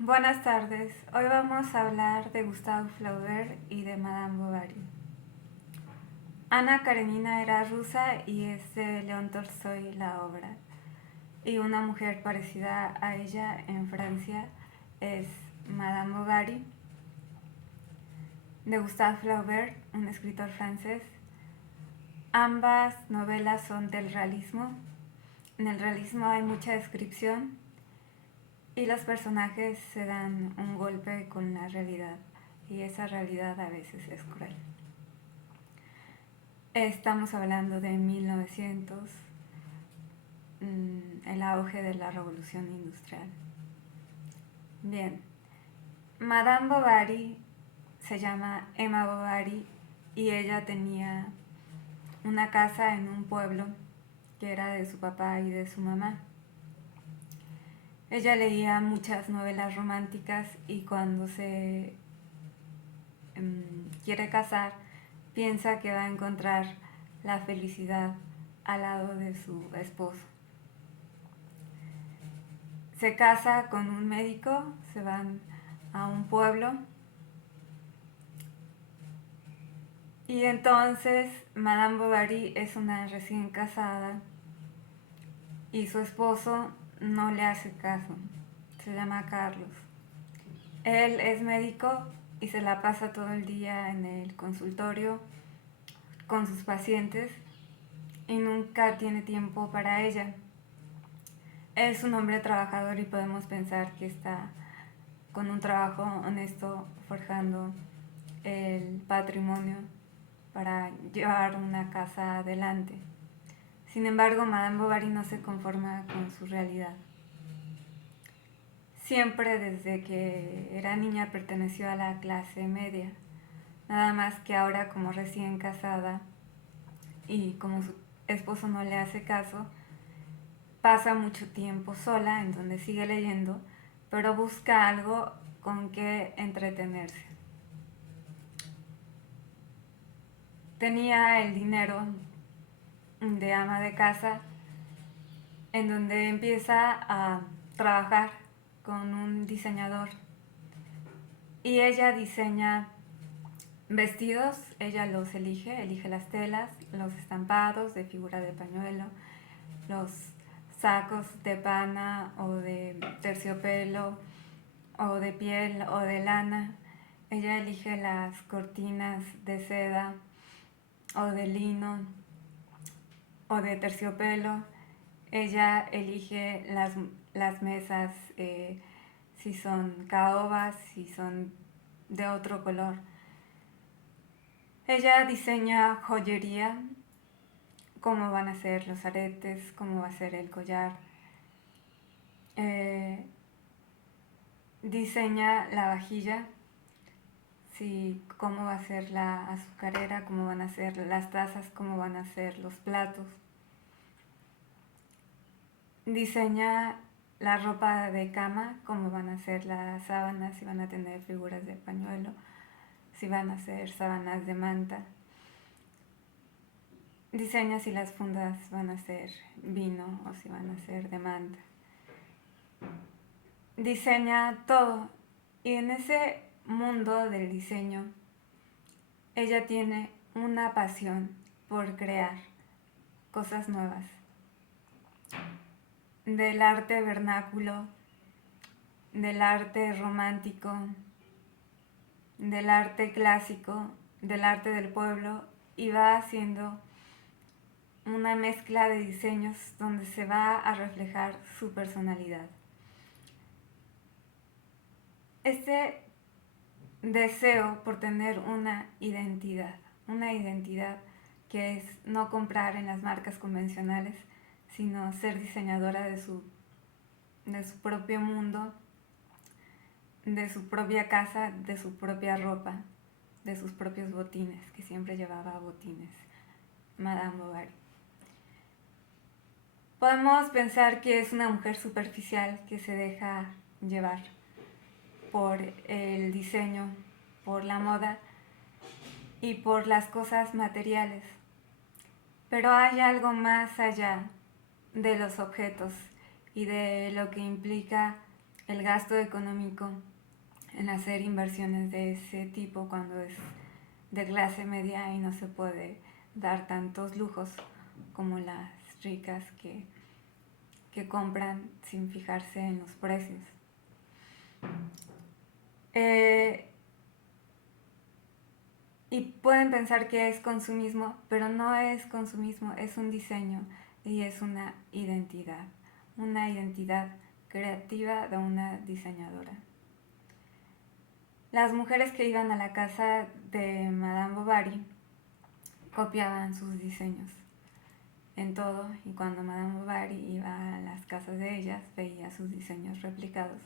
Buenas tardes, hoy vamos a hablar de Gustave Flaubert y de Madame Bovary. Ana Karenina era rusa y es de León Tolstoy la obra. Y una mujer parecida a ella en Francia es Madame Bovary, de Gustave Flaubert, un escritor francés. Ambas novelas son del realismo. En el realismo hay mucha descripción y los personajes se dan un golpe con la realidad, y esa realidad a veces es cruel. Estamos hablando de 1900, el auge de la revolución industrial. Bien, Madame Bovary se llama Emma Bovary y ella tenía una casa en un pueblo que era de su papá y de su mamá. Ella leía muchas novelas románticas y cuando se quiere casar piensa que va a encontrar la felicidad al lado de su esposo. Se casa con un médico, se van a un pueblo y entonces Madame Bovary es una recién casada y su esposo no le hace caso, se llama Carlos. Él es médico y se la pasa todo el día en el consultorio con sus pacientes y nunca tiene tiempo para ella. Es un hombre trabajador y podemos pensar que está con un trabajo honesto forjando el patrimonio para llevar una casa adelante. Sin embargo, Madame Bovary no se conforma con su realidad. Siempre desde que era niña perteneció a la clase media, nada más que ahora como recién casada y como su esposo no le hace caso, pasa mucho tiempo sola en donde sigue leyendo, pero busca algo con que entretenerse. Tenía el dinero de ama de casa en donde empieza a trabajar con un diseñador y ella diseña vestidos, ella los elige las telas, los estampados de figura de pañuelo, los sacos de pana o de terciopelo o de piel o de lana. Ella elige las cortinas de seda o de lino o de terciopelo. Ella elige las mesas, si son caobas, si son de otro color. Ella diseña joyería, cómo van a ser los aretes, cómo va a ser el collar. Diseña la vajilla, cómo va a ser la azucarera, cómo van a ser las tazas, cómo van a ser los platos. Diseña la ropa de cama, cómo van a ser las sábanas, si van a tener figuras de pañuelo, si van a ser sábanas de manta. Diseña si las fundas van a ser vino o si van a ser de manta. Diseña todo, y en ese mundo del diseño ella tiene una pasión por crear cosas nuevas. Del arte vernáculo, del arte romántico, del arte clásico, del arte del pueblo, y va haciendo una mezcla de diseños donde se va a reflejar su personalidad. Este deseo por tener una identidad que es no comprar en las marcas convencionales, sino ser diseñadora de su propio mundo, de su propia casa, de su propia ropa, de sus propios botines, que siempre llevaba botines, Madame Bovary. Podemos pensar que es una mujer superficial que se deja llevar por el diseño, por la moda y por las cosas materiales. Pero hay algo más allá de los objetos y de lo que implica el gasto económico en hacer inversiones de ese tipo cuando es de clase media y no se puede dar tantos lujos como las ricas que compran sin fijarse en los precios. Y pueden pensar que es consumismo, pero no es consumismo, es un diseño y es una identidad creativa de una diseñadora. Las mujeres que iban a la casa de Madame Bovary copiaban sus diseños en todo, y cuando Madame Bovary iba a las casas de ellas veía sus diseños replicados.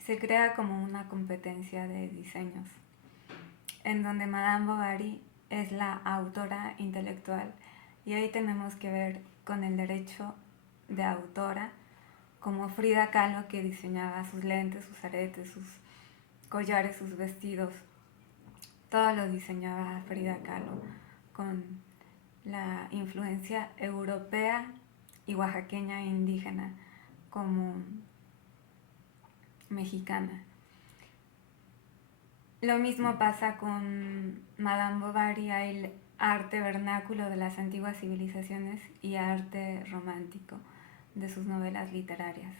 Se crea como una competencia de diseños, en donde Madame Bovary es la autora intelectual, y ahí tenemos que ver con el derecho de autora, como Frida Kahlo, que diseñaba sus lentes, sus aretes, sus collares, sus vestidos. Todo lo diseñaba Frida Kahlo con la influencia europea y oaxaqueña e indígena como mexicana. Lo mismo pasa con Madame Bovary, hay arte vernáculo de las antiguas civilizaciones y arte romántico de sus novelas literarias.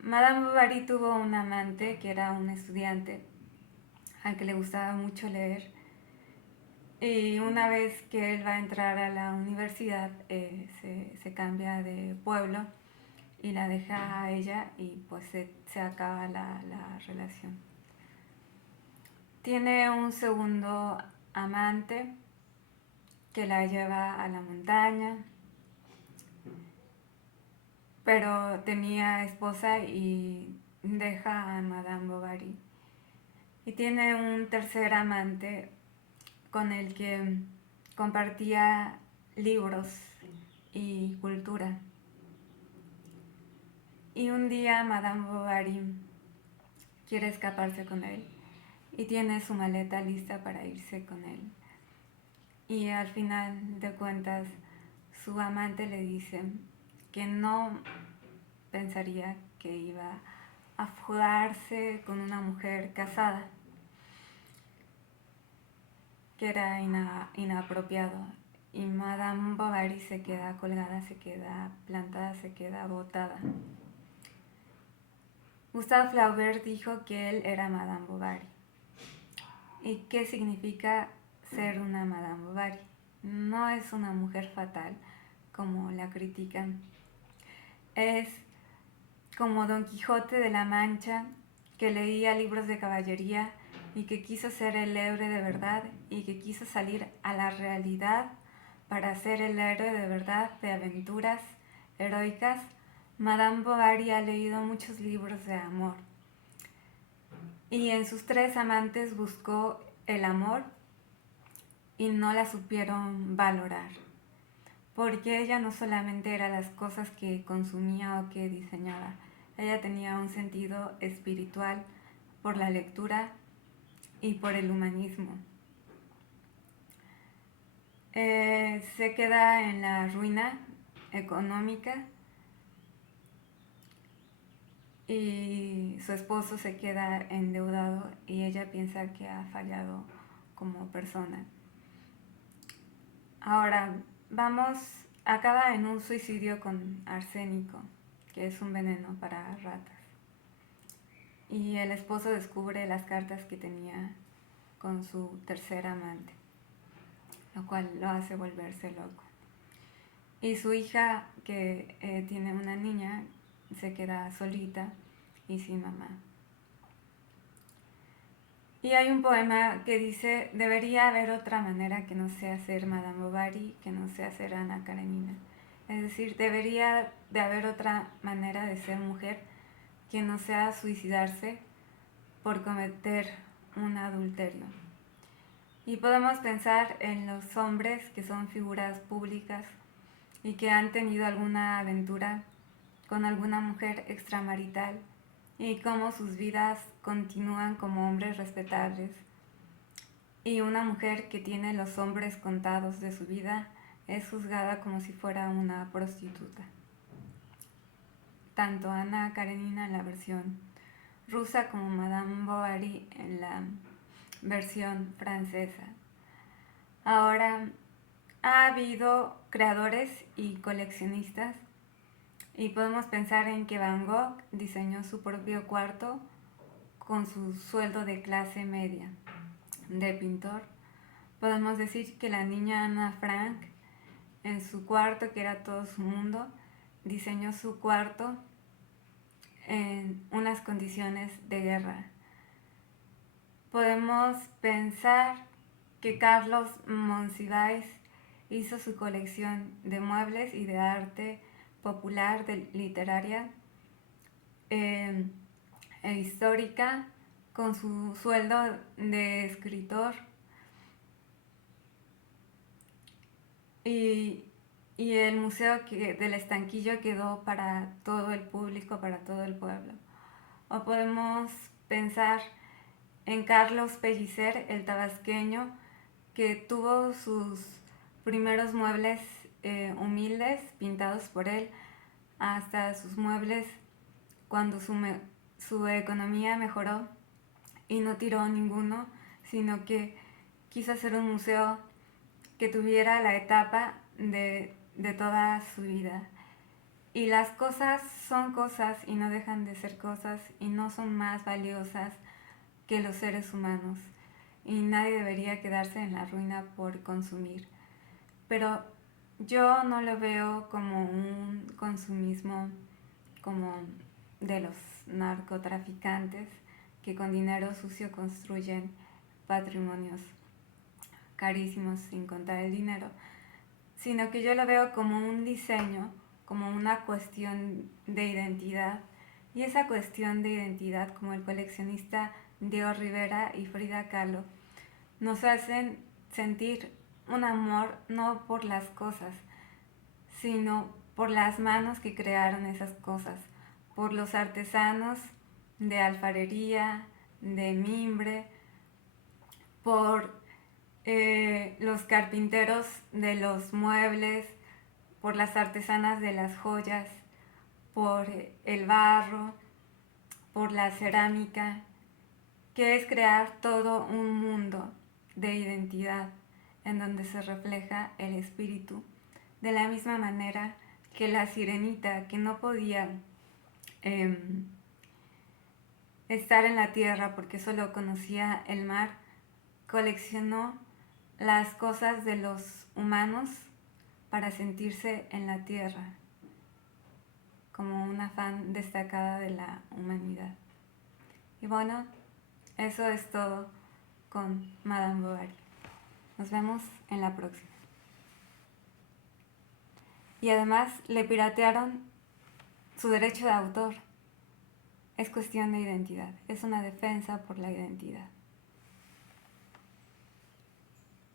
Madame Bovary tuvo un amante que era un estudiante al que le gustaba mucho leer, y una vez que él va a entrar a la universidad se cambia de pueblo y la deja a ella, y pues se acaba la relación. Tiene un segundo amante que la lleva a la montaña, pero tenía esposa y deja a Madame Bovary. Y tiene un tercer amante con el que compartía libros y cultura. Y un día Madame Bovary quiere escaparse con él y tiene su maleta lista para irse con él. Y al final de cuentas, su amante le dice que no pensaría que iba a fugarse con una mujer casada, que era inapropiado. Y Madame Bovary se queda colgada, se queda plantada, se queda botada. Gustave Flaubert dijo que él era Madame Bovary. ¿Y qué significa ser una Madame Bovary? No es una mujer fatal, como la critican. Es como Don Quijote de la Mancha, que leía libros de caballería y que quiso ser el héroe de verdad y que quiso salir a la realidad para ser el héroe de verdad de aventuras heroicas. Madame Bovary ha leído muchos libros de amor y en sus tres amantes buscó el amor y no la supieron valorar, porque ella no solamente era las cosas que consumía o que diseñaba, ella tenía un sentido espiritual por la lectura y por el humanismo. Se queda en la ruina económica y su esposo se queda endeudado y ella piensa que ha fallado como persona. Ahora, acaba en un suicidio con arsénico, que es un veneno para ratas. Y el esposo descubre las cartas que tenía con su tercer amante, lo cual lo hace volverse loco. Y su hija, que tiene una niña, se queda solita y sin mamá. Y hay un poema que dice: debería haber otra manera que no sea ser Madame Bovary, que no sea ser Ana Karenina. Es decir, debería de haber otra manera de ser mujer que no sea suicidarse por cometer un adulterio. Y podemos pensar en los hombres que son figuras públicas y que han tenido alguna aventura con alguna mujer extramarital y cómo sus vidas continúan como hombres respetables. Y una mujer que tiene los hombres contados de su vida es juzgada como si fuera una prostituta. tanto Ana Karenina en la versión rusa como Madame Bovary en la versión francesa. Ahora, ha habido creadores y coleccionistas y podemos pensar en que Van Gogh diseñó su propio cuarto con su sueldo de clase media de pintor. Podemos decir que la niña Ana Frank, en su cuarto, que era todo su mundo, diseñó su cuarto en unas condiciones de guerra. Podemos pensar que Carlos Monsiváis hizo su colección de muebles y de arte popular, literaria e histórica, con su sueldo de escritor, y el Museo del Estanquillo quedó para todo el público, para todo el pueblo. O podemos pensar en Carlos Pellicer, el tabasqueño, que tuvo sus primeros muebles humildes, pintados por él, hasta sus muebles cuando su economía mejoró y no tiró ninguno, sino que quiso hacer un museo que tuviera la etapa de toda su vida. Y las cosas son cosas y no dejan de ser cosas y no son más valiosas que los seres humanos. Y nadie debería quedarse en la ruina por consumir. Pero yo no lo veo como un consumismo como de los narcotraficantes que con dinero sucio construyen patrimonios carísimos sin contar el dinero, sino que yo lo veo como un diseño, como una cuestión de identidad, y esa cuestión de identidad, como el coleccionista Diego Rivera y Frida Kahlo, nos hacen sentir un amor no por las cosas, sino por las manos que crearon esas cosas, por los artesanos de alfarería, de mimbre, por los carpinteros de los muebles, por las artesanas de las joyas, por el barro, por la cerámica, que es crear todo un mundo de identidad en donde se refleja el espíritu, de la misma manera que la sirenita, que no podía estar en la tierra porque solo conocía el mar, coleccionó las cosas de los humanos para sentirse en la tierra, como una fan destacada de la humanidad. Y bueno, eso es todo con Madame Bovary. Nos vemos en la próxima. Y además le piratearon su derecho de autor. Es cuestión de identidad, es una defensa por la identidad.